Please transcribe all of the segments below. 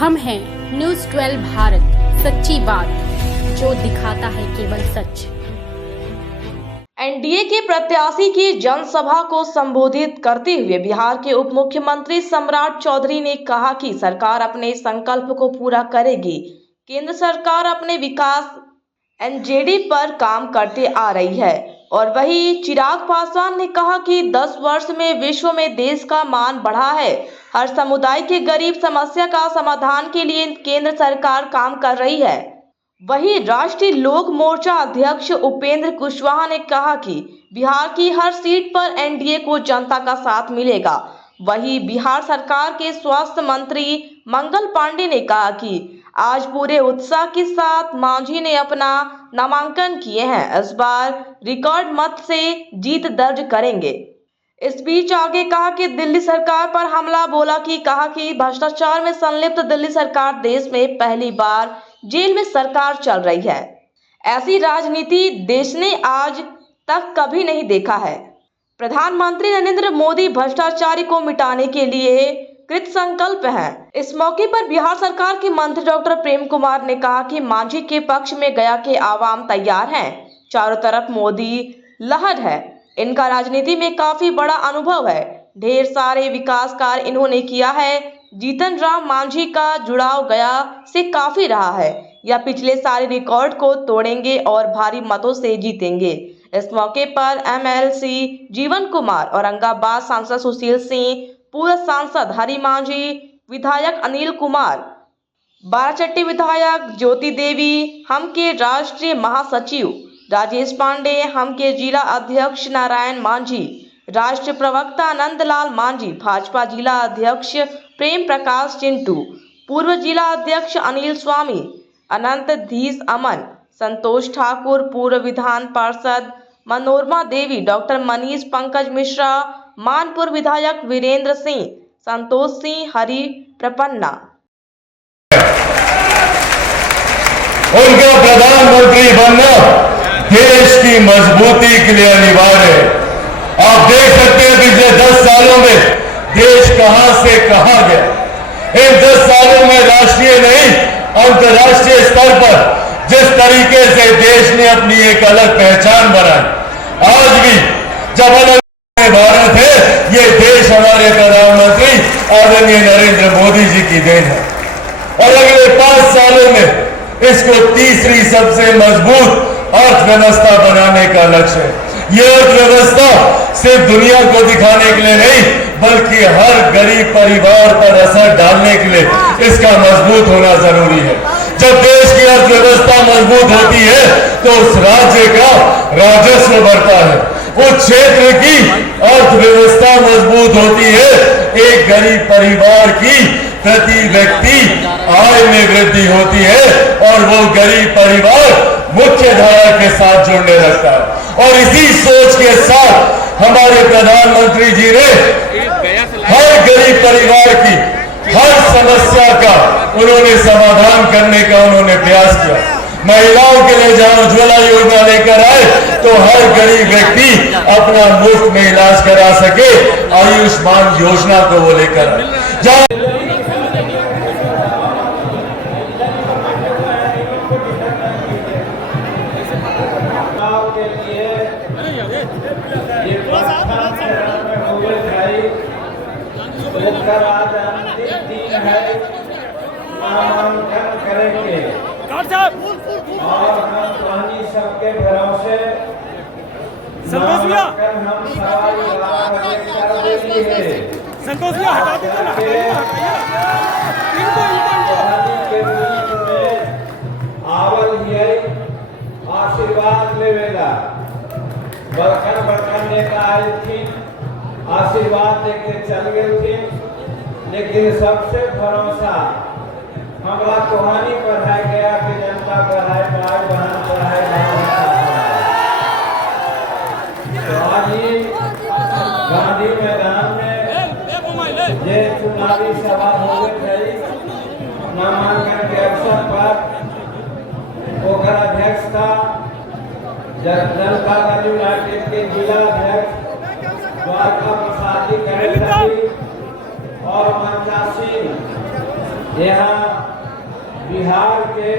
हम हैं न्यूज़ 12 भारत, सच्ची बात जो दिखाता है केवल सच। एनडीए के प्रत्याशी की जनसभा को संबोधित करते हुए बिहार के उप मुख्यमंत्री सम्राट चौधरी ने कहा कि सरकार अपने संकल्प को पूरा करेगी। केंद्र सरकार अपने विकास एजेंडे पर काम करते आ रही है। और वहीं चिराग पासवान ने कहा कि 10 वर्ष में विश्व में देश का मान बढ़ा है। हर समुदाय के गरीब समस्या का समाधान के लिए केंद्र सरकार काम कर रही है। वहीं राष्ट्रीय लोक मोर्चा अध्यक्ष उपेंद्र कुशवाहा ने कहा कि बिहार की हर सीट पर एनडीए को जनता का साथ मिलेगा। वहीं बिहार सरकार के स्वास्थ्य मंत्री मंगल पांडे ने कहा कि आज पूरे उत्साह के साथ मांझी ने अपना नामांकन किए हैं। इस बार रिकॉर्ड मत से जीत दर्ज करेंगे। इस बीच आगे कहा कि दिल्ली सरकार पर हमला बोला कि कहा कि भ्रष्टाचार में संलिप्त दिल्ली सरकार देश में पहली बार जेल में सरकार चल रही है। ऐसी राजनीति देश ने आज तक कभी नहीं देखा है। प्रधानमंत्री नरेंद्र मोदी भ्रष्टाचारी को मिटाने के लिए कृत संकल्प हैं। इस मौके पर बिहार सरकार के मंत्री डॉक्टर प्रेम कुमार ने कहा कि मांझी के पक्ष में गया के आवाम तैयार हैं। चारों तरफ मोदी लहर है। इनका राजनीति में काफी बड़ा अनुभव है। ढेर सारे विकास कार्य इन्होंने किया है। जीतन राम मांझी का जुड़ाव गया से काफी रहा है। यह पिछले सारे रिकॉर्ड को तोड़ेंगे और भारी मतों से जीतेंगे। इस मौके पर एमएलसी जीवन कुमार, औरंगाबाद सांसद सुशील सिंह, पूर्व सांसद हरि मांझी, विधायक अनिल कुमार, बाराचट्टी विधायक ज्योति देवी, हम के राष्ट्रीय महासचिव राजेश पांडे, हम के जिला अध्यक्ष नारायण मांझी, राष्ट्रीय प्रवक्ता नंदलाल मांझी, भाजपा जिला अध्यक्ष प्रेम प्रकाश चिंटू, पूर्व जिला अध्यक्ष अनिल स्वामी, अनंत धीस अमन, संतोष ठाकुर, पूर्व विधान पार्षद मनोरमा देवी, डॉक्टर मनीष पंकज मिश्रा, मानपुर विधायक वीरेंद्र सिंह, संतोष सिंह, हरि प्रपन्ना। उनका प्रधानमंत्री बनना देश की मजबूती के लिए अनिवार्य है। आप देख सकते हैं पिछले 10 सालों में देश कहां से कहां गया। इन 10 सालों में राष्ट्रीय नहीं अंतर्राष्ट्रीय स्तर पर जिस तरीके से देश ने अपनी एक अलग पहचान बनाई, आज भी जब अलग भारत है, ये देश हमारे प्रधानमंत्री आदरणीय नरेंद्र मोदी जी की देन है। और अगले 5 सालों में इसको तीसरी सबसे मजबूत अर्थव्यवस्था बनाने का लक्ष्य है। ये अर्थव्यवस्था सिर्फ दुनिया को दिखाने के लिए नहीं, बल्कि हर गरीब परिवार पर असर डालने के लिए इसका मजबूत होना जरूरी है। जब देश की अर्थव्यवस्था मजबूत होती है तो उस राज्य का राजस्व बढ़ता है, उस क्षेत्र की अर्थव्यवस्था मजबूत होती है, एक गरीब परिवार की प्रति व्यक्ति आय में वृद्धि होती है और वो गरीब परिवार मुख्य धारा के साथ जुड़ने लगता है। और इसी सोच के साथ हमारे प्रधानमंत्री जी ने हर गरीब परिवार की हर समस्या का उन्होंने समाधान करने का उन्होंने प्रयास किया। महिलाओं के लिए जहां उज्ज्वला योजना लेकर आए तो हर गरीब व्यक्ति अपना मुफ्त में इलाज करा सके, आयुष्मान योजना को वो लेकर आए। आज अंतिम दिन है, नामांकन करेंगे और हम पानी सबके भरोसे नामांकन हम सवाल कर देंगे। के बीच में आवल है आशीर्वाद लेवेला। बड़कन बड़कन नेता आए थी, आशीर्वाद देके चल गए थे, लेकिन सबसे भरोसा हमारा कहानी पढ़ाया गया कि जनता पढ़ाए, भाई बहन पढ़ाए, गांधी मैदान में ये चुनावी सभा हो गई। नामांकन के अवसर पर ओकर अध्यक्ष था जनता दल यूनाइटेड के जिला अध्यक्ष द्वारका प्रसाद जी और मंचासीन यहाँ बिहार के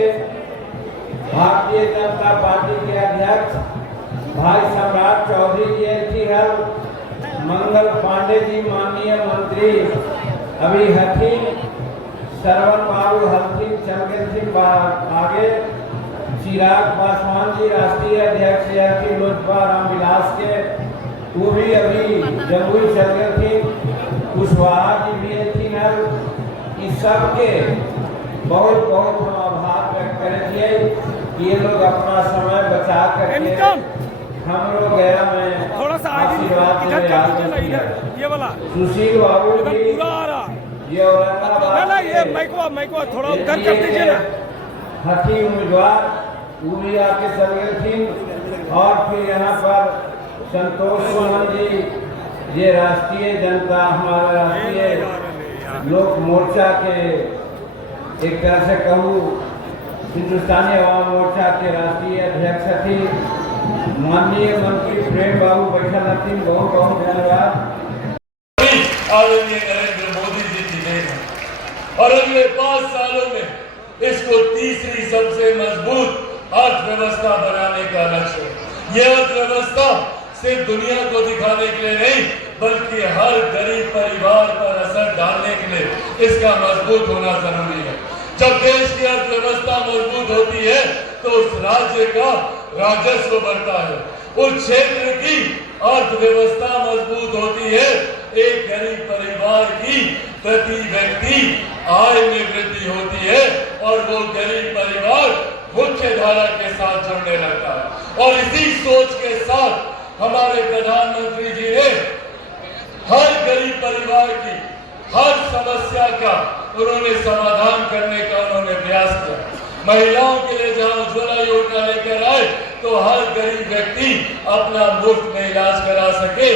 भारतीय जनता पार्टी के अध्यक्ष भाई सम्राट चौधरी जी थी हर मंगल पांडे जी माननीय मंत्री अभी हथीन श्रवण बाबू हथीन चल सिंह आगे चिराग पासवान जी राष्ट्रीय अध्यक्ष हथीन लोजपा रामविलास के वो भी अभी जमुई चल गए थी कुशवाहा जी भी थी हर इस सब के बहुत बहुत हम आभार व्यक्त करेंगे कि ये लोग अपना समय बचा करके हम लोग गया में थोड़ा सा आगे ये वाला सुशील बाबू इधर जी पूरा आ रहा ये औरंगाबाद ये माइको थोड़ा उधर कर दीजिए ना। हथी उम्मीदवार वो भी आके चल गए थी और फिर यहाँ पर संतोष सुमन जी ये राष्ट्रीय जनता हमारा राष्ट्रीय लोक मोर्चा के एक तरह से कहूँ हिंदुस्तानी अवाम मोर्चा के राष्ट्रीय अध्यक्ष थी माननीय मंत्री प्रेम बाबू बैठा थी बहुत बहुत धन्यवाद। आदरणीय नरेंद्र मोदी जी की देन है और अगले 5 सालों में इसको तीसरी सबसे मजबूत अर्थव्यवस्था बनाने का लक्ष्य है। यह अर्थव्यवस्था सिर्फ दुनिया को दिखाने के लिए नहीं बल्कि हर गरीब परिवार पर असर डालने के लिए इसका मजबूत होना जरूरी है। जब देश की अर्थव्यवस्था मजबूत होती है तो उस राज्य का राजस्व बढ़ता है, उस क्षेत्र की अर्थव्यवस्था मजबूत होती है, एक गरीब परिवार की प्रति व्यक्ति आय में वृद्धि होती है और वो गरीब परिवार मुख्य धारा के साथ जुड़ने लगता है। और इसी सोच के साथ हमारे प्रधानमंत्री जी ने हर गरीब परिवार की हर समस्या का उन्होंने समाधान करने का उन्होंने प्रयास किया। महिलाओं के लिए जहां उज्ज्वला योजना लेकर आए तो हर गरीब व्यक्ति अपना मुफ्त में इलाज करा सके,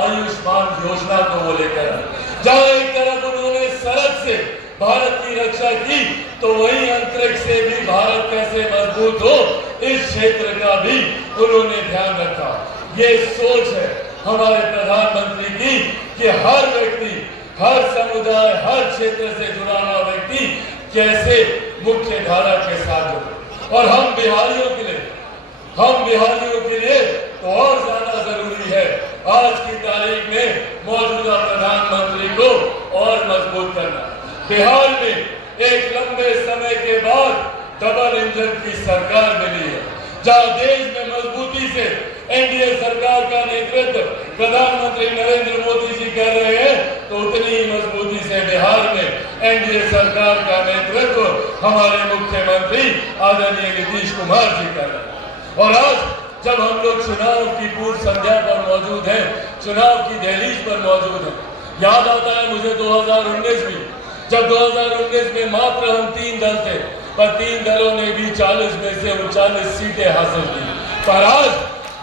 आयुष्मान योजना को वो लेकर आए। जहां एक तरफ उन्होंने सड़क से भारत की रक्षा की तो वहीं अंतरिक्ष से भी भारत कैसे मजबूत हो इस क्षेत्र का भी उन्होंने ध्यान रखा। ये सोच है हमारे प्रधानमंत्री की कि हर व्यक्ति, हर समुदाय, हर क्षेत्र से जुड़ा हुआ व्यक्ति कैसे मुख्य धारा के साथ जुड़े। और हम बिहारियों के लिए तो और ज्यादा जरूरी है आज की तारीख में मौजूदा प्रधानमंत्री को और मजबूत करना। बिहार में एक लंबे समय के बाद डबल इंजन की सरकार मिली है, जहां देश में मजबूती से एनडीए सरकार का नेतृत्व प्रधानमंत्री नरेंद्र मोदी जी कर रहे हैं तो उतनी ही मजबूती से बिहार में एनडीए सरकार का नेतृत्व हमारे मुख्यमंत्री आदरणीय नीतीश कुमार जी कर रहे हैं। और आज जब हम लोग चुनाव की पूर्व संध्या पर मौजूद हैं, चुनाव की दहलीज पर मौजूद हैं, याद आता है मुझे 2019 में, जब 2019 में मात्र हम 3 दल थे पर 3 दलों ने भी 40 में से 39 सीटें हासिल की। पर आज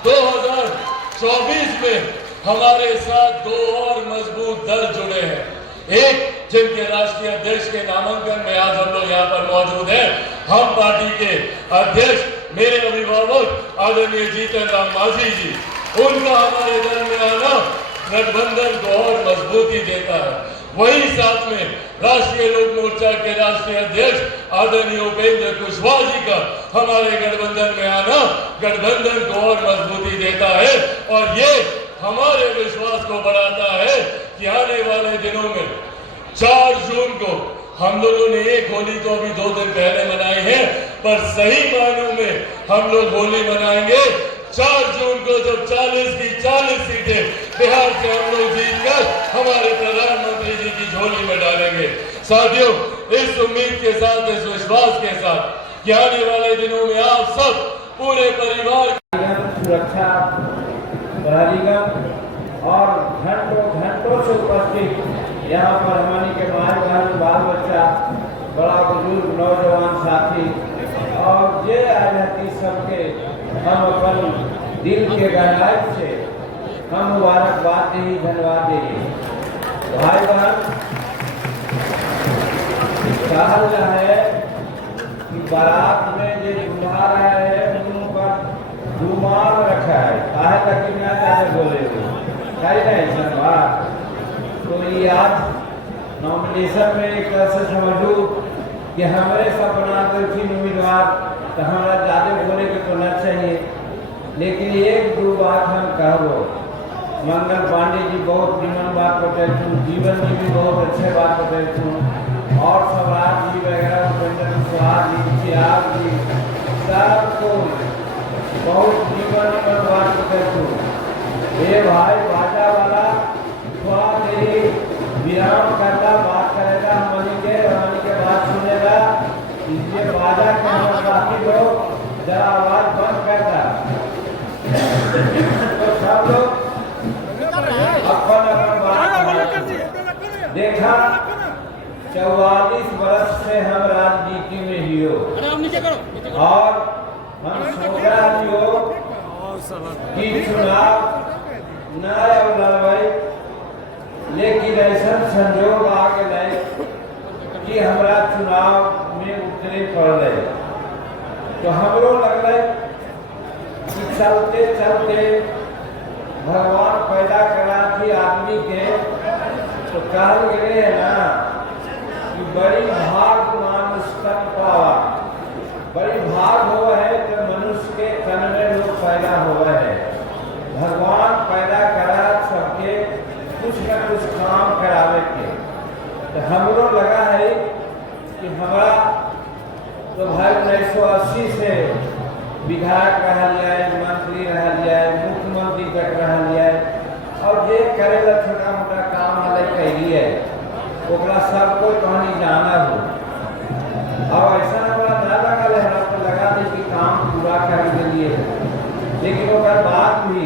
2024 में हमारे साथ 2 और मजबूत दल जुड़े हैं, एक जिनके राष्ट्रीय अध्यक्ष के नामांकन में आज हम लोग यहाँ पर मौजूद हैं, हम पार्टी के अध्यक्ष मेरे अभिभावक आदरणीय जीतन राम मांझी जी, उनका हमारे दल में आना गठबंधन को और मजबूती देता है। वही साथ में राष्ट्रीय लोक मोर्चा के राष्ट्रीय अध्यक्ष आदरणीय उपेंद्र कुशवाहा जी का हमारे गठबंधन में आना गठबंधन को और मजबूती देता है और ये हमारे विश्वास को बढ़ाता है कि आने वाले दिनों में 4 जून को हम लोगों ने एक होली तो अभी 2 दिन पहले मनाई है, पर सही मायनों में हम लोग होली मनाएंगे 4 जून को, जब 40 की 40 सीटें बिहार से हम लोग जीतकर हमारे प्रधानमंत्री जी की झोली में डालेंगे। साथियों, इस उम्मीद के साथ, इस विश्वास के साथ कि आने वाले दिनों में आप सब पूरे परिवार सुरक्षा और घंटों से उपस्थित यहाँ पर हमारी के माए बहन, बाल बच्चा, बड़ा बुजुर्ग, नौजवान साथी और ये आजादी सबके हम अपन दिल के गहराई से हम मुबारकबाद दी, धन्यवाद देंगे। भाई बहन, कहा है कि बारात में जो दुल्हा रहा है मुंह पर रुमाल रखा है, काहे तक ना ज्यादा बोले हो नहीं सर बात। तो ये आज नॉमिनेशन में एक तरह से समझू कि हमारे सब बनाते थी उम्मीदवार, तो हमारा ज़्यादा बोले के तो न चाहिए, लेकिन एक दो बात हम कहो। मंगल पांडे जी बहुत जीवन बात बताए थे, जीवन जी भी बहुत अच्छे बात बताए थे, और स्वराज जी वगैरह उपेंद्र कुशवाहा जी, चिराग जी, सबको बहुत जीवन बात बताए थे। ये भाई बाजा वाला थोड़ा देरी विराम करता, बात करेगा, हमारी के बाद सुनेगा, इसलिए बाजा के हम बाकी लोग जरा आवाज बंद करता। तो सब लोग अपन बात देखा। 44 वर्ष से हम राजनीति में ही हो, और हम सोच रहे हो कि चुनाव न लड़वाई, लेकिन ऐसा संजोग आ गए कि हमारा चुनाव में उतरे पड़ रहे, तो हमरो लग रहे कि चलते चलते भगवान पैदा करा थी आदमी के, तो कहल गए है ना कि बड़ी भाग मानुष तन पावा, बड़ी भाग हो है तो मनुष्य के तन में लोग पैदा हुआ है। भगवान पैदा करा सबके कुछ न कुछ काम करावे के, तो हमरो लगा है कि हमारा तो भाई 1980 से विधायक रह लिया है, मंत्री रह लिया है, मुख्यमंत्री तक रह लिया है, और जे करेला छोटा मोटा काम वाले कही है ओकरा सबको कहानी जाना हो। अब ऐसा हमारा न लगा है, तो लगा दे कि काम पूरा कर के लिए है, लेकिन ओकर बाद भी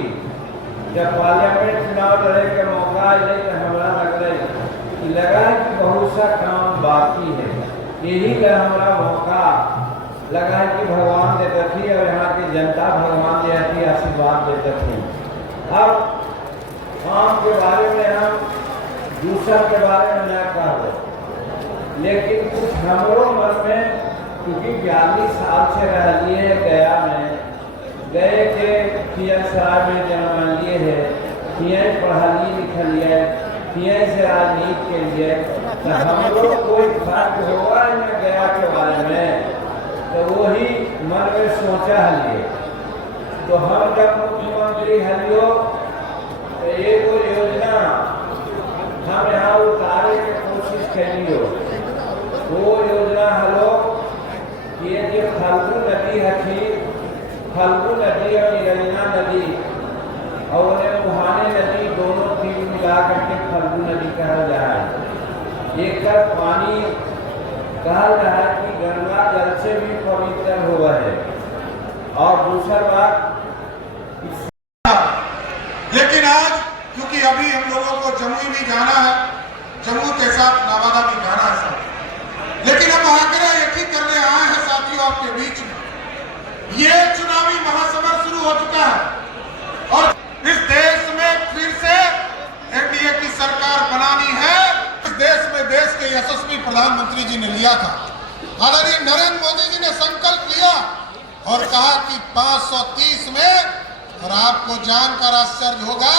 जब पार्लियामेंट चुनाव लड़े के मौका आए तो हमारा लगा है कि बहुत सा काम बाकी है, यही का हमारा मौका लगा है कि भगवान देते थी, और यहाँ की जनता भगवान दे थी, आशीर्वाद देते थी। अब काम के बारे में हम दूसरा के बारे में न कहो, लेकिन कुछ हमरो मन में, क्योंकि 42 साल से रह लिए गया में, गए के सराय में जन्म लिए है, यहीं पढ़ा लिखा लिया है, यहीं से राजनीति के लिए, तो हम लोग कोई फर्क होगा न गया के बारे में, तो वही मन में सोचा लिए। तो हम जब मुख्यमंत्री हलियो तो एक योजना हम यहाँ उतारे की कोशिश करियो, वो योजना हलो ये जो फल्गु नदी हथी, फल्गु नदी और निरंजना नदी और उन्हें मुहाने नदी दोनों तीन मिला करके फल्गु नदी कहा जाए। एक पानी कहा जाए कि गंगा जल से भी पवित्र हुआ है, और दूसरा बात, लेकिन आज क्योंकि अभी हम लोगों को जम्मू भी जाना है, जम्मू के साथ नवादा भी जाना है साथ, लेकिन हम आग्रह यही करने आए हैं साथियों आपके बीच में, ये चुनावी महासमर शुरू हो चुका है और इस देश में फिर से एनडीए की सरकार बनानी है। इस देश में देश के यशस्वी प्रधानमंत्री जी ने लिया था, आदरणीय नरेंद्र मोदी जी ने संकल्प लिया और कहा कि 530 में, और आपको जानकर आश्चर्य होगा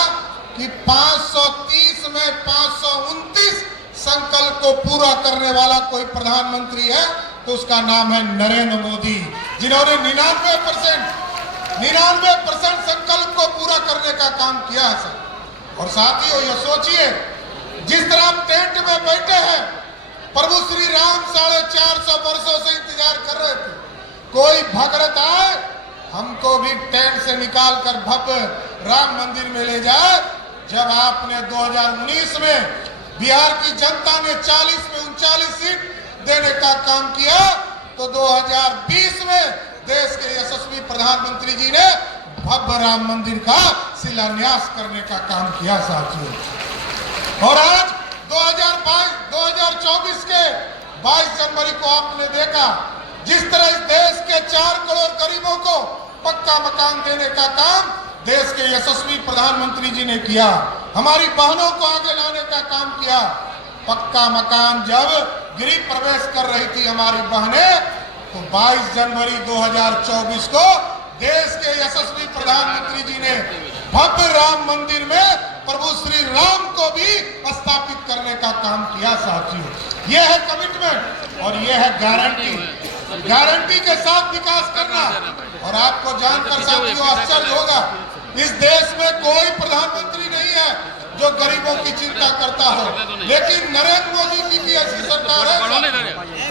कि 530 में 529 संकल्प को पूरा करने वाला कोई प्रधानमंत्री है तो उसका नाम है नरेंद्र मोदी, जिन्होंने 99% संकल्प को पूरा करने का काम किया है सर। और साथियों ये सोचिए, जिस तरह हम टेंट में बैठे हैं, प्रभु श्री राम 450 वर्षों से इंतजार कर रहे थे, कोई भगत आए हमको भी टेंट से निकालकर भव्य राम मंदिर में ले जाए। जब आपने 2019 में बिहार की जनता ने 40 में 39 सीट देने का काम किया, तो 2020 में देश के यशस्वी प्रधानमंत्री जी ने भव्य राम मंदिर का शिलान्यास करने का काम किया साथियों। और आज 2024 के 22 जनवरी को आपने देखा जिस तरह इस देश के 4 करोड़ गरीबों को पक्का मकान देने का काम देश के यशस्वी प्रधानमंत्री जी ने किया, हमारी बहनों को आगे लाने का काम किया। पक्का मकान जब गृह प्रवेश कर रही थी हमारी बहनें, तो 22 जनवरी 2024 को देश के यशस्वी प्रधानमंत्री जी ने भव्य राम मंदिर में प्रभु श्री राम को भी स्थापित करने का काम किया साथियों। ये है कमिटमेंट और ये है गारंटी। गारंटी के साथ विकास करना। और आपको जानकर साथियों आश्चर्य होगा, इस देश में कोई प्रधानमंत्री नहीं है जो गरीबों की चिंता करता हो, लेकिन नरेंद्र मोदी जी की ऐसी सरकार है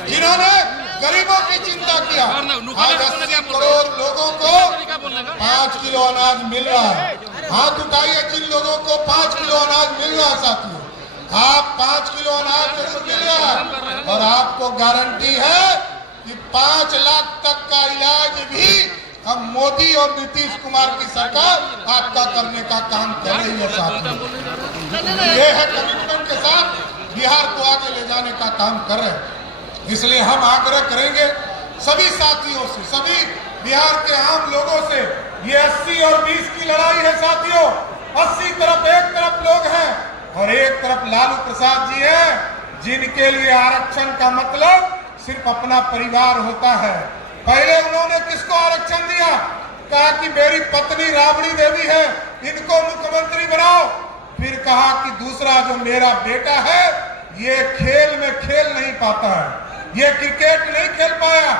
जिन्होंने गरीबों की चिंता किया। आज 80 करोड़ लोगों को 5 किलो अनाज मिल रहा है। हाथ उठाइए जिन लोगों को 5 किलो अनाज मिल रहा है साथियों। आप 5 किलो अनाज जरूर मिल रहा है और आपको गारंटी है कि 5 लाख तक का इलाज भी अब मोदी और नीतीश कुमार की सरकार आपका करने का काम कर रही है साथियों। ये है कमिटमेंट के साथ बिहार को आगे ले जाने का काम कर रहे हैं। इसलिए हम आग्रह करेंगे सभी साथियों से, सभी बिहार के आम लोगों से, ये 80 और 20 की लड़ाई है साथियों। 80 तरफ एक तरफ लोग हैं और एक तरफ लालू प्रसाद जी हैं जिनके लिए आरक्षण का मतलब सिर्फ अपना परिवार होता है। पहले उन्होंने किसको आरक्षण दिया? कहा कि मेरी पत्नी राबड़ी देवी है, इनको मुख्यमंत्री बनाओ। फिर कहा कि दूसरा जो मेरा बेटा है ये खेल में खेल नहीं पाता है, ये क्रिकेट नहीं खेल पाया,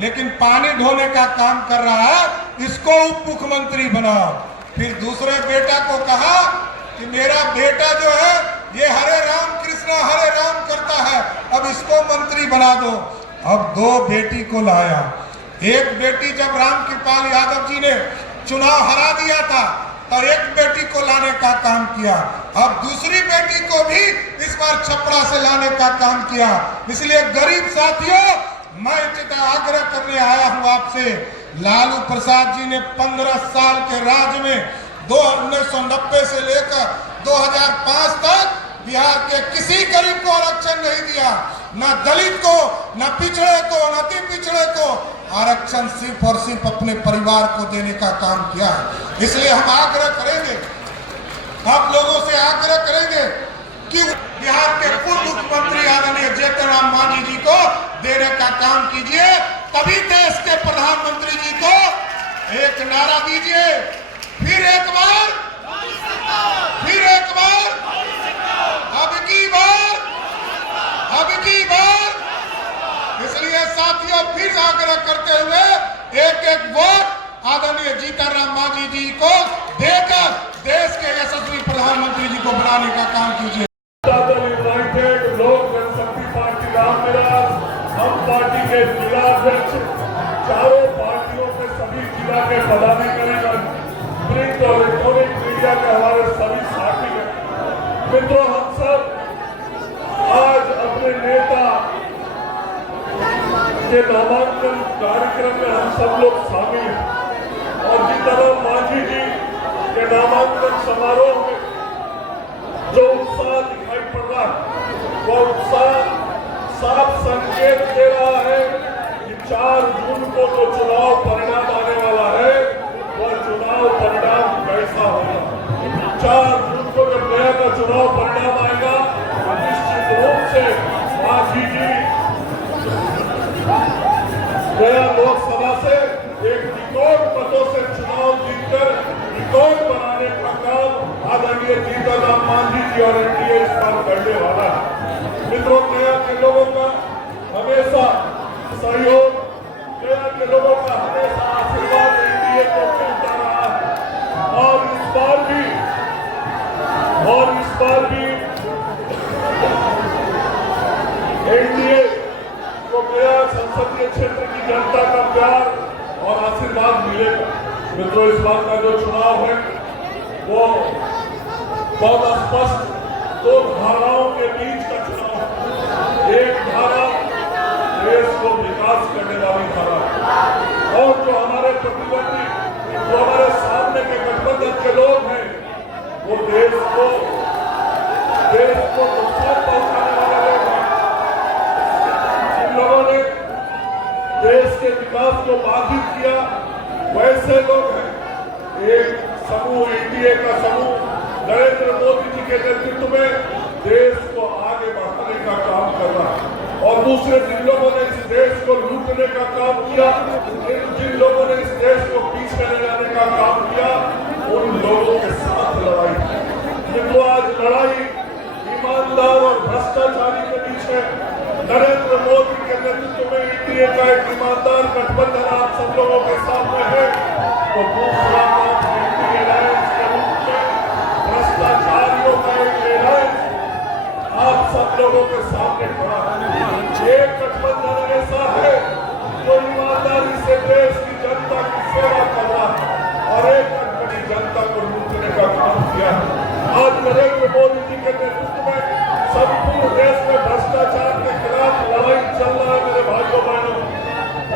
लेकिन पानी ढोने का काम कर रहा है, इसको उप मुख्यमंत्री बनाओ। फिर दूसरे बेटा को कहा कि मेरा बेटा जो है ये हरे राम कृष्णा हरे राम करता है, अब इसको मंत्री बना दो। अब 2 बेटी को लाया। एक बेटी जब राम कृपाल यादव जी ने चुनाव हरा दिया था तो एक बेटी को लाने का काम किया। अब दूसरी बेटी को भी इस बार छपरा से लाने का काम किया। इसलिए गरीब साथियों, मैं आग्रह करने आया हूं आपसे। लालू प्रसाद जी ने 15 साल के राज में 1990 से लेकर 2005 तक बिहार के किसी गरीब को आरक्षण नहीं दिया, न दलित को, न पिछड़े को, न अति पिछड़े को। आरक्षण सिर्फ और सिर्फ अपने परिवार को देने का काम किया है। इसलिए हम आग्रह करेंगे, आप लोगों से आग्रह करेंगे कि बिहार के पूर्व मुख्यमंत्री आदरणीय जीतन राम मांझी जी को देने का काम कीजिए। तभी देश के प्रधानमंत्री जी को एक नारा दीजिए, फिर एक बार, फिर एक बार, अब की बार, अब की बार। इसलिए साथियों फिर आग्रह करते हुए एक वोट आदरणीय जीतन राम मांझी जी को देकर देश के यशस्वी प्रधानमंत्री जी को बनाने का काम कीजिए। यूनाइटेड लोक जनशक्ति पार्टी रामविलास, हम पार्टी के जिला अध्यक्ष, चारों पार्टियों के सभी जिला के पदाधिकारीगण, प्रिंट और इलेक्ट्रॉनिक मीडिया के हमारे सभी साथी मित्रों, हम सब आज अपने नेता के नामांकन कार्यक्रम में हम सब लोग शामिल हैं और जीतन राम मांझी जी के नामांकन समारोह में जो उत्साह दिखाई पड़ रहा है वह उत्साह साफ संकेत दे रहा है कि 4 जून को जो चुनाव परिणाम आने वाला है वह चुनाव परिणाम कैसा होगा। 4 जून को जब गया का चुनाव परिणाम आएगा तो निश्चित रूप से मांझी जी गया लोकसभा से एक रिकॉर्ड मतों से चुनाव जीतकर रिकॉर्ड बनाने का काम आदरणीय जीतन राम मांझी जी और एनडीए इस बार करने वाला है। मित्रों, गया के लोगों का हमेशा सहयोग, गया के लोगों का हमेशा आशीर्वाद एनडीए को मिलता रहा है और इस बार भी एनडीए को गया संसदीय क्षेत्र की जनता का प्यार और आशीर्वाद मिलेगा। मित्रों, इस बार का जो चुनाव है वो बहुत स्पष्ट 2 धाराओं के बीच का चुनाव है। एक धारा देश को विकास करने वाली धारा है और जो हमारे प्रतिद्वंदी, जो हमारे सामने के गठबंधन के लोग हैं, वो देश को नुकसान पहुंचाने वाले लोग हैं। जिन लोगों ने देश के विकास को बाधित किया वैसे लोग हैं। एक समूह, एनडीए का समूह नरेंद्र मोदी जी के नेतृत्व में देश को आगे बढ़ाने का काम कर रहा है और दूसरे जिन लोगों ने इस देश को लूटने का काम किया, जिन लोगों ने इस देश को पीछे ले जाने का काम किया, उन लोगों के साथ लड़ाई। आज लड़ाई ईमानदार और भ्रष्टाचार सामने खड़ा है। एक गठबंधन ऐसा है जो ईमानदारी से देश की जनता की सेवा कर रहा है और एक गठबंधन जनता को लूटने का काम किया है। आज नरेंद्र मोदी जी के नेतृत्व में संपूर्ण देश में भ्रष्टाचार के खिलाफ लड़ाई चल रहा है मेरे भाइयों बहनों।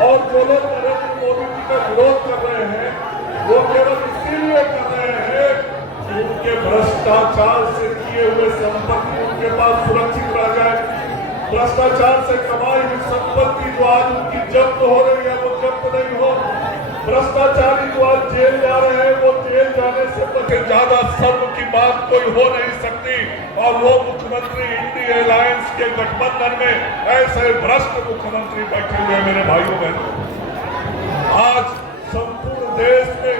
और जो लोग नरेंद्र मोदी जी का विरोध कर रहे हैं वो केवल इसीलिए कर रहे हैं कि उनके भ्रष्टाचार से किए हुए संपत्ति उनके पास सुरक्षित रह जाए। भ्रष्टाचार से कमाई हुई संपत्ति जो आज उनकी जब्त हो रही है वो जब्त नहीं हो। भ्रष्टाचारी जो आज जेल जा रहे हैं वो जेल जाने से ज्यादा शर्म की बात कोई हो नहीं सकती। और वो मुख्यमंत्री इंडिया अलायंस के गठबंधन में ऐसे भ्रष्ट मुख्यमंत्री बैठे हुए मेरे भाइयों बहनों। आज संपूर्ण देश में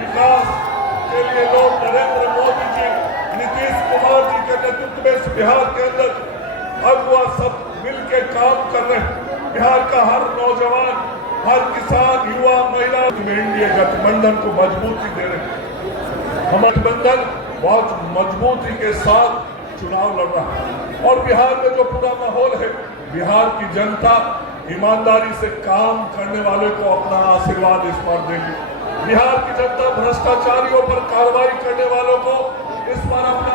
विकास के लिए लोग नरेंद्र मोदी जी, नीतीश कुमार जी के नेतृत्व में इस बिहार के अंदर अगुआ सब मिलकर काम कर रहे हैं। बिहार का हर नौजवान, हर किसान, युवा, महिला एनडीए गठबंधन को मजबूती दे रहे हैं। हम गठबंधन बहुत मजबूती के साथ चुनाव लड़ रहा है और बिहार में जो पूरा माहौल है, बिहार की जनता ईमानदारी से काम करने वाले को अपना आशीर्वाद इस बार देगी। बिहार की जनता भ्रष्टाचारियों पर कार्रवाई करने वालों को इस बार अपना